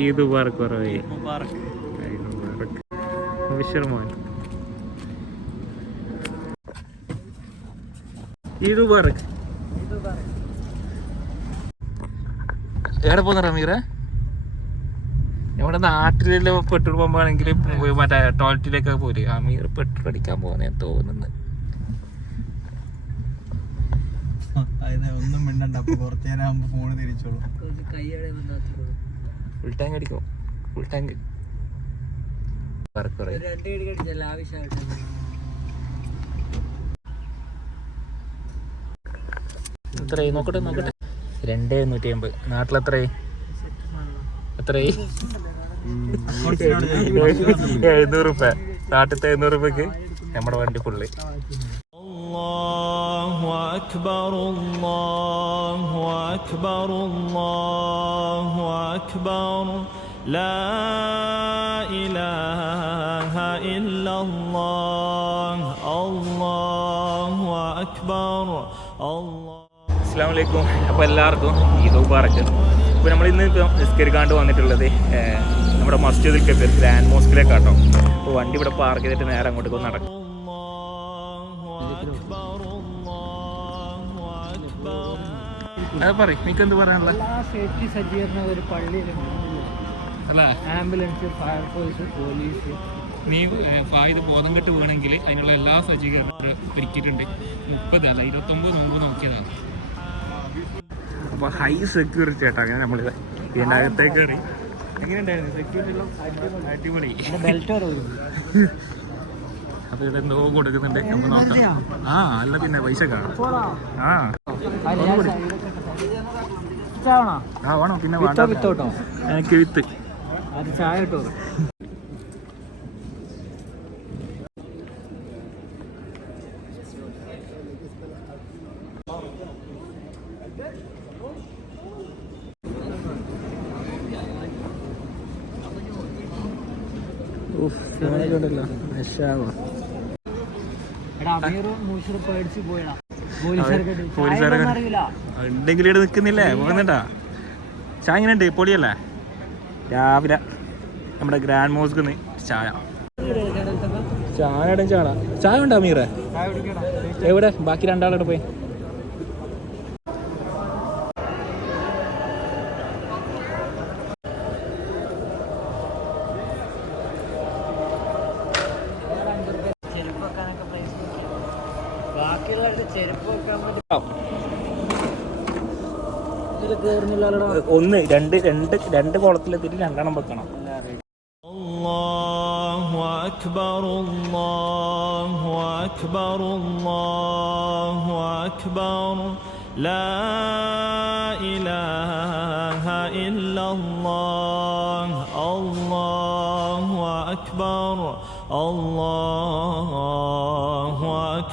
ഈദ് മുബാറക് പറവേ മുബാറക് ഈദ് മുബാറക് എവിടെ പോകുന്ന റമീറ? നമ്മുടെ നാട്ടിലെ പെട്രോൾ പമ്പാണെങ്കിൽ മറ്റേ ടോയ്ലറ്റിലേക്ക് പോര്. അമീർ പെട്രോൾ അടിക്കാൻ പോകുന്ന തോന്നുന്നു അതിനെ ഒന്നും മിണ്ടണ്ട. അപ്പൊ കുറച്ചു നേരം ഫോണ് തിരിച്ചോളൂ ഫുൾ ടാങ്ക് അടിക്കും ഫുൾ ടാങ്ക് എത്രയായി? നോക്കട്ടെ നോക്കട്ടെ. രണ്ട് എണ്ണൂറ്റി അമ്പത്. നാട്ടിൽ എത്രയായി? എഴുന്നൂറ് രൂപ. നാട്ടിലത്തെ എഴുന്നൂറ് രൂപക്ക് നമ്മുടെ വണ്ടി ഫുള്ള് الله أكبر الله أكبر الله أكبر لا إله إلا الله الله أكبر الله അസ്സാം വലൈക്കും അപ്പോൾ എല്ലാവർക്കും ഈദ് മുബാറക്ക് ഇപ്പോൾ നമ്മൾ ഇന്ന് ഇപ്പോൾ നിസ്കരിക്കാണ്ട് വന്നിട്ടുള്ളത് ഏഹ്, നമ്മുടെ മസ്ജിദുൽ കബീർ ഗ്രാൻഡ് മോസ്കിലേക്കാട്ടോ അപ്പോൾ വണ്ടി ഇവിടെ പാർക്ക് ചെയ്തിട്ട് നേരെ അങ്ങോട്ടേക്ക് ഒന്ന് നടക്കും അത് പറയും നിങ്ങൾക്ക് എന്ത് പറയാനുള്ള? എല്ലാ സേഫ്റ്റി സജ്ജീകരണ ഒരു പള്ളിയിൽ അല്ല? ആംബുലൻസ് ഫയർഫോഴ്സ് പോലീസ് നീ ഫായിദ് ബോധം കെട്ട് വീണെങ്കിൽ അതിനുള്ള എല്ലാ സജ്ജീകരണങ്ങളും ഒരുക്കിയിട്ടുണ്ട്. മുപ്പത് അല്ല ഇരുപത്തൊമ്പത് മുമ്പ് നോക്കിയതാണ് അപ്പോൾ ഹൈ സെക്യൂരിറ്റി ആട്ടോ അങ്ങനെ നമ്മൾ ഇതിന്റെ അകത്തേക്ക് കയറി എങ്ങനെയുണ്ടായിരുന്നു സെക്യൂരിറ്റി അടിപൊളി. ബെൽറ്റ് അപ്പോൾ ഇവിടെ എന്തോ കൊടുക്കുന്നുണ്ട്. നമുക്ക് നോക്കാം. ആ അല്ല പിന്നെ പൈസ കാണാം. ആ. ആ വേണം. പിന്നെ വിത്തോ വേണ്ട. വിത്തോട്ടോ? എനിക്ക് വിത്ത്. അത് ചായ ഇട്ടോ? എടാ അമീറും മൂഷറും പേടിച്ച് പോയടാ. പോലീസുകാരൊക്കെ- ഉണ്ടെങ്കിൽ ഇവിടെ നിൽക്കുന്നില്ലേ? പോകുന്നുണ്ടാ ചായ ഇങ്ങനെ ഉണ്ട് പൊളിയല്ലേ രാവിലെ നമ്മുടെ ഗ്രാൻഡ് മോസ്ക് ചായ. ചായ ചാട ചായ ഉണ്ടോ കുടിക്കടാ. എവിടെ? ബാക്കി രണ്ടാളോട് പോയി. ഒന്ന് രണ്ട് രണ്ട് രണ്ട് കുളത്തിലെത്തിയിട്ട് രണ്ടെണ്ണം വെക്കണം الله أكبر الله أكبر الله أكبر لا إله إلا الله الله أكبر الله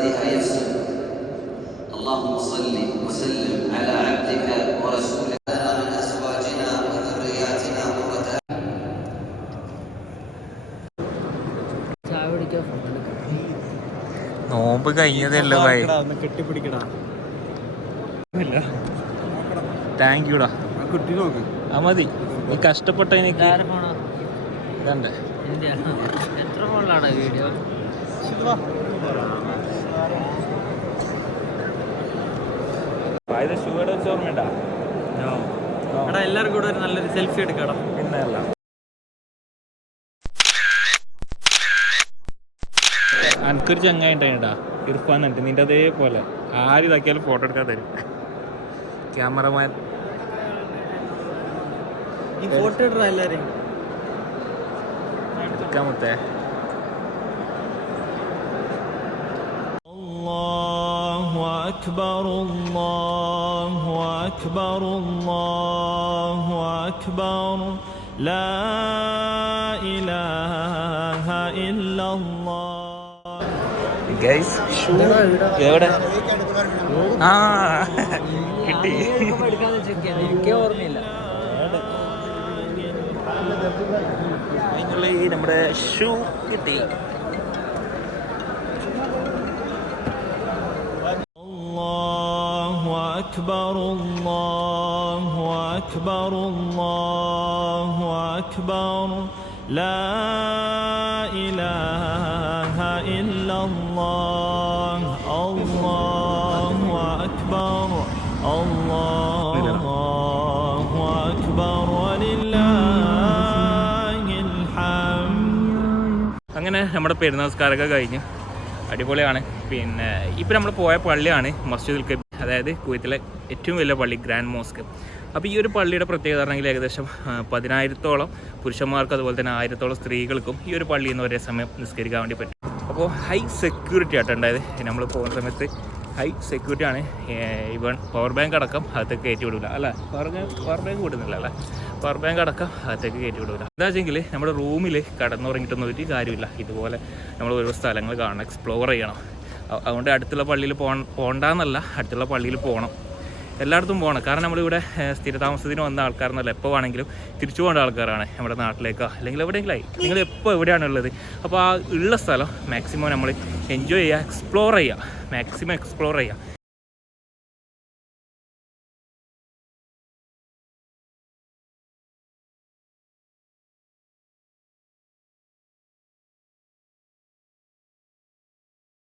فاتحة يسر اللهم صل وسلم على عبدك ورسولك لنا من أزواجنا وذرياتنا قرة നോമ്പ് കഴിഞ്ഞതല്ലോ ഭായി താങ്ക് യൂടാ കുട്ടി നോക്ക് ആ മതി നീ കഷ്ടപ്പെട്ടതിനേക്ക് ഇതണ്ടേ എത്ര ഫോണിലാണ് വീഡിയോ ഇത് ഷുഗർ വെച്ച് ഓർമ്മയുണ്ടാ? എടാ എല്ലാവർക്കും കൂടെ ഒരു നല്ലൊരു സെൽഫി എടുക്കടാ പിന്നല്ല എനിക്കൊരു ചങ്ങായി ഉണ്ടായിട്ടാ ഇർഫാൻ ഉണ്ട് നിന്റെ അതേപോലെ. ആര് ഇതാക്കിയാലും ഫോട്ടോ എടുക്കാൻ തരും. ക്യാമറമാൻ ഫോട്ടോ എടുക്കാൻ മുത്തേ. أكبر الله أكبر الله أكبر لا إله إلا الله ഗൈസ് എവിടെ ആ കിട്ടി എടുക്കാന്ന് വെച്ചിരിക്കുകയാണ് എനിക്കേ ഓർമ്മയില്ല അതിനുള്ള ഈ നമ്മുടെ ഷൂ കിട്ടി أكبر الله أكبر الله أكبر لا إله إلا الله الله أكبر الله أكبر ولله الحمد അങ്ങനെ നമ്മുടെ പെരുന്നാസ്കാരമൊക്കെ കഴിഞ്ഞ് അടിപൊളിയാണ് പിന്നെ ഇപ്പം നമ്മൾ പോയ പള്ളിയാണ് മസ്ജിദുൽ കബി അതായത് കുവൈത്തിലെ ഏറ്റവും വലിയ പള്ളി ഗ്രാൻഡ് മോസ്ക്. അപ്പോൾ ഈ ഒരു പള്ളിയുടെ പ്രത്യേകത പറഞ്ഞെങ്കിൽ ഏകദേശം പതിനായിരത്തോളം പുരുഷന്മാർക്കും അതുപോലെ തന്നെ ആയിരത്തോളം സ്ത്രീകൾക്കും ഈ ഒരു പള്ളിയിൽ നിന്ന് ഒരേ സമയം നിസ്കരിക്കാൻ വേണ്ടി പറ്റും. അപ്പോൾ ഹൈ സെക്യൂരിറ്റി ആട്ടോ ഉണ്ടായത്. നമ്മൾ പോകുന്ന സമയത്ത് ഹൈ സെക്യൂരിറ്റി ആണ് ഇവൺ പവർ ബാങ്ക് അടക്കം അകത്തേക്ക് കയറ്റി വിടില്ല അല്ല പവർ പവർ ബാങ്ക് വിടുന്നില്ല അല്ലേ. പവർ ബാങ്ക് അടക്കം അകത്തേക്ക് കയറ്റി വിടില്ല എന്താ വെച്ചെങ്കിൽ നമ്മുടെ റൂമിൽ കടന്നുറങ്ങിയിട്ടൊന്നും ഒരു കാര്യമില്ല. ഇതുപോലെ നമ്മൾ ഓരോ സ്ഥലങ്ങൾ കാണണം എക്സ്പ്ലോർ ചെയ്യണം. അതുകൊണ്ട് അടുത്തുള്ള പള്ളിയിൽ പോ പോകണ്ടെന്നല്ല അടുത്തുള്ള പള്ളിയിൽ പോകണം എല്ലായിടത്തും പോകണം കാരണം നമ്മളിവിടെ സ്ഥിരതാമസത്തിന് വന്ന ആൾക്കാരെന്നല്ല എപ്പോൾ വേണമെങ്കിലും തിരിച്ചു പോകേണ്ട ആൾക്കാരാണ് നമ്മുടെ നാട്ടിലേക്കോ. അല്ലെങ്കിൽ എവിടെയെങ്കിലും ആയി. നിങ്ങൾ എപ്പോൾ എവിടെയാണ് ഉള്ളത്? അപ്പോൾ ആ ഉള്ള സ്ഥലം മാക്സിമം നമ്മൾ എൻജോയ് ചെയ്യുക എക്സ്പ്ലോർ ചെയ്യുക. മാക്സിമം എക്സ്പ്ലോർ ചെയ്യുക.